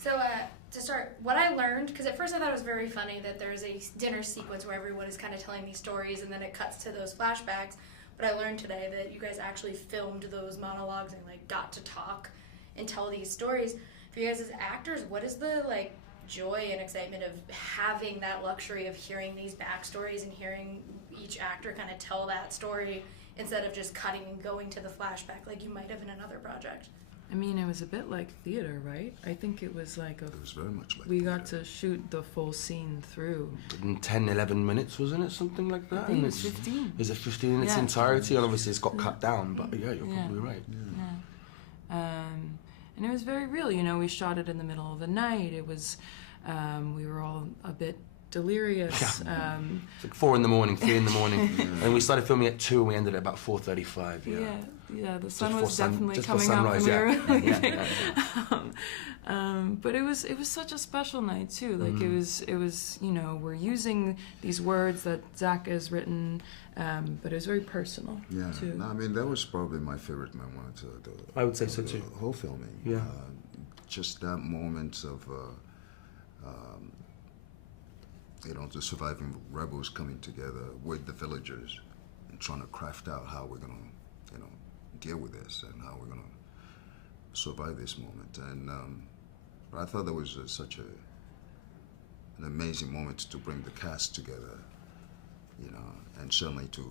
So to start, what I learned, because at first I thought it was very funny that there's a dinner sequence where everyone is kind of telling these stories and then it cuts to those flashbacks. But I learned today that you guys actually filmed those monologues and like got to talk and tell these stories. For you guys as actors, what is the like joy and excitement of having that luxury of hearing these backstories and hearing each actor kind of tell that story instead of just cutting and going to the flashback like you might have in another project? I mean, it was a bit like theater, right? I think it was like It was very much like we theater. got to shoot the full scene through. In 10, 11 minutes, wasn't it? Something like that? I think it was 15. Is it 15 in its Yeah. entirety? And obviously it's got cut down, but yeah, you're probably right. Yeah. And it was very real, you know, we shot it in the middle of the night. It was, we were all a bit delirious. It's like 4 in the morning, 3 in the morning. And we started filming at 2 and we ended at about 4:35, Yeah, the sun Just was for definitely just for coming up sunrise, when we were leaving. Yeah. But it was such a special night too. Like it was, you know, we're using these words that Zach has written, but it was very personal too. No, I mean, that was probably my favorite moment. I would say so too. The whole filming. Yeah. Just that moment of, you know, the surviving rebels coming together with the villagers and trying to craft out how we're going to, you know, deal with this and how we're going to survive this moment. And I thought that was such an amazing moment to bring the cast together, you know, and certainly to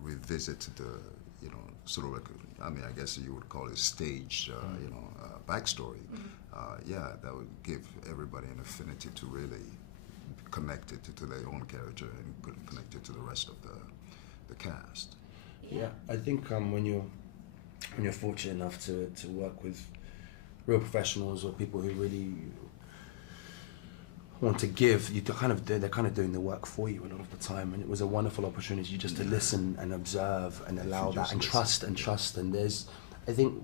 revisit the, you know, sort of like, I mean, I guess you would call it stage, you know, backstory. Yeah, that would give everybody an affinity to really connect it to their own character and connect it to the rest of the cast. Yeah, I think when you're fortunate enough to work with real professionals or people who really want to give, they're kind of doing the work for you a lot of the time, and it was a wonderful opportunity just to listen and observe and allow that and trust. And there's, I think,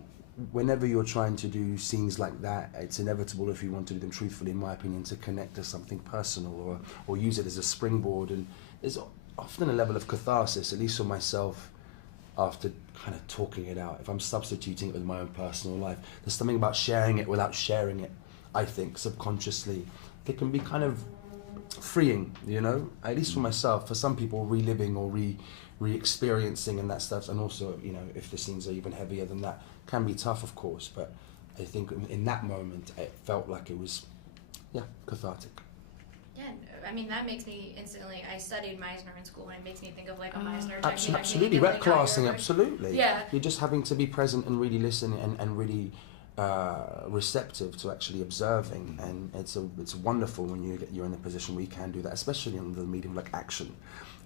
whenever you're trying to do scenes like that, it's inevitable, if you want to do them truthfully, in my opinion, to connect to something personal or use it as a springboard. And there's often a level of catharsis, at least for myself, after kind of talking it out. If I'm substituting it with my own personal life, there's something about sharing it without sharing it, I think, subconsciously. It can be kind of freeing, you know, at least for myself. For some people, reliving or re-experiencing and that stuff, and also, you know, if the scenes are even heavier than that, can be tough, of course, but I think in that moment, it felt like it was, cathartic. Yeah, I mean, that makes me instantly, I studied Meisner in school, and it makes me think of like a Meisner technique. Absolutely, Like classing, absolutely. Yeah. You're just having to be present and really listen and really receptive to actually observing, and it's wonderful when you're in a position where you can do that, especially in the medium like action.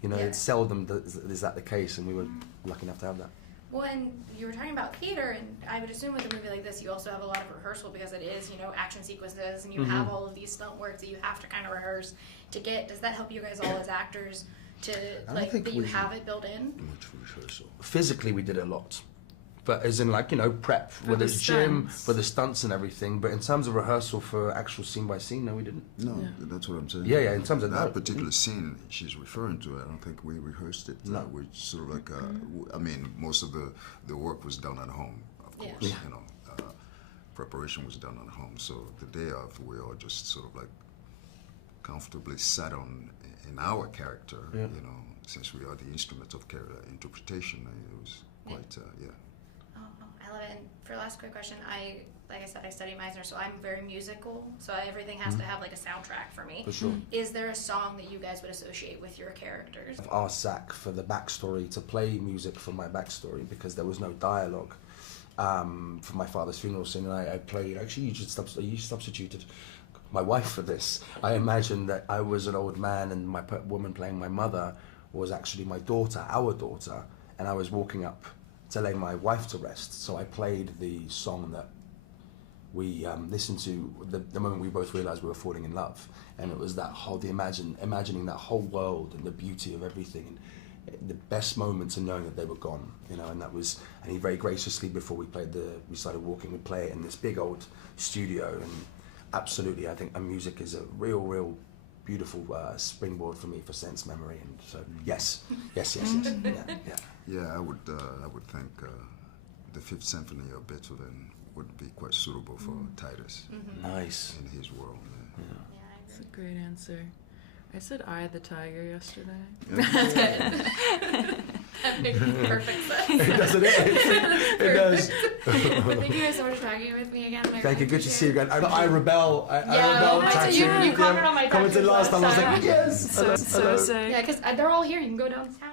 You know, it's seldom is that the case, and we were lucky enough to have that. Well, and you were talking about theater, and I would assume with a movie like this, you also have a lot of rehearsal because it is, you know, action sequences, and you have all of these stunt work that you have to kind of rehearse to get. Does that help you guys all as actors to, like, that you have it built in? Much rehearsal. Physically, we did a lot. But as in, like, you know, prep for the gym, for the stunts and everything. But in terms of rehearsal for actual scene by scene, no, we didn't. No, that's what I'm saying. Yeah, in terms of that particular scene she's referring to, I don't think we rehearsed it. No. We sort of like, I mean, most of the work was done at home, of course. Yeah. You know, preparation was done at home. So the day of, we all just sort of like comfortably sat in our character. Yeah. You know, since we are the instrument of interpretation, it was quite, I love it. And for last quick question, like I said, I study Meisner, so I'm very musical. So everything has to have like a soundtrack for me. For sure. Is there a song that you guys would associate with your characters? I've asked Zach for the backstory to play music for my backstory because there was no dialogue for my father's funeral scene, and I played. Actually, you substituted my wife for this. I imagined that I was an old man, and my woman playing my mother was actually my daughter, our daughter, and I was walking up to lay my wife to rest. So I played the song that we listened to the moment we both realized we were falling in love, and it was that whole imagining that whole world and the beauty of everything, and the best moments and knowing that they were gone, you know. And he very graciously, before we started walking, we'd play it in this big old studio. And absolutely, I think music is a real beautiful springboard for me for sense memory, and so yes. Yeah. Yeah, I would think the Fifth Symphony of Beethoven would be quite suitable for Titus Nice. in his world. Yeah, I That's agree. a great answer. I said I the tiger yesterday. That makes perfect sense. Doesn't it? It does. Thank you guys so much for talking with me again. Thank you. Good to see you again. I rebel. I Yeah, rebel. so you commented on my commented tattoos last time. I was like, time. yes. So Hello. sick. Yeah, because they're all here. You can go downtown.